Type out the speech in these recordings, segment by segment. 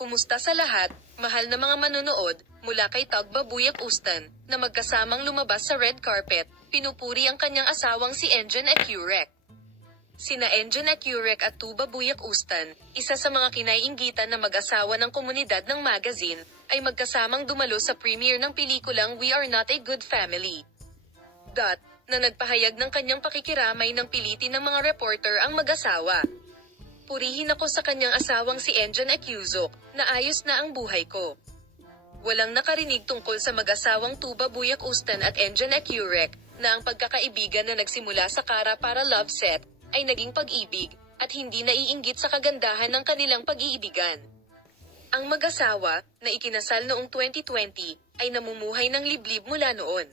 Kumusta sa lahat, mahal na mga manonood, mula kay Tugba Buyak Ustan, na magkasamang lumabas sa red carpet, pinupuri ang kanyang asawang si Engin Ecurek. Sina Engin Ecurek at Tuba Buyak Ustan, isa sa mga kinaiinggitan na mag-asawa ng komunidad ng magazine, ay magkasamang dumalo sa premiere ng pelikulang We Are Not a Good Family. Na nagpahayag ng kanyang pakikiramay ng pilitin ng mga reporter ang mag-asawa. Purihin ako sa kanyang asawang si Engin Ecuzok, na ayos na ang buhay ko. Walang nakarinig tungkol sa mag-asawang Tuba Buyak Ustan at Engin Ecurek, na ang pagkakaibigan na nagsimula sa kara para love set, ay naging pag-ibig, at hindi naiinggit sa kagandahan ng kanilang pag-iibigan. Ang mag-asawa, na ikinasal noong 2020, ay namumuhay ng liblib mula noon.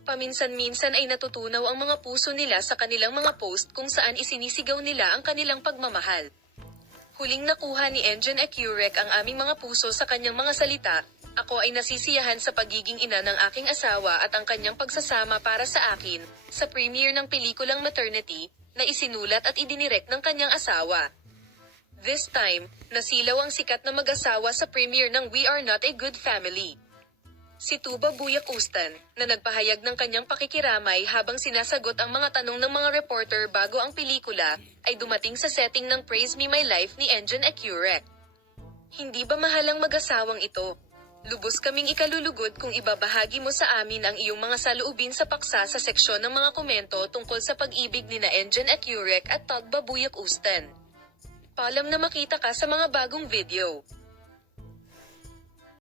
Paminsan-minsan ay natutunaw ang mga puso nila sa kanilang mga post kung saan isinisigaw nila ang kanilang pagmamahal. Huling nakuha ni Engin Ecurek ang aming mga puso sa kanyang mga salita, ako ay nasisiyahan sa pagiging ina ng aking asawa at ang kanyang pagsasama para sa akin, sa premiere ng pelikulang Maternity, na isinulat at idinirect ng kanyang asawa. This time, nasilaw ang sikat na mag-asawa sa premiere ng We Are Not a Good Family. Si Tuba Buyak Ustan, na nagpahayag ng kanyang pakikiramay habang sinasagot ang mga tanong ng mga reporter bago ang pelikula, ay dumating sa setting ng Praise Me My Life ni Engin Ecurek. Hindi ba mahal ang mag-asawang ito? Lubos kaming ikalulugod kung ibabahagi mo sa amin ang iyong mga saloobin sa paksa sa seksyon ng mga komento tungkol sa pag-ibig ni na Engin Ecurek at Tugba Buyak Ustan. Paalam na makita ka sa mga bagong video.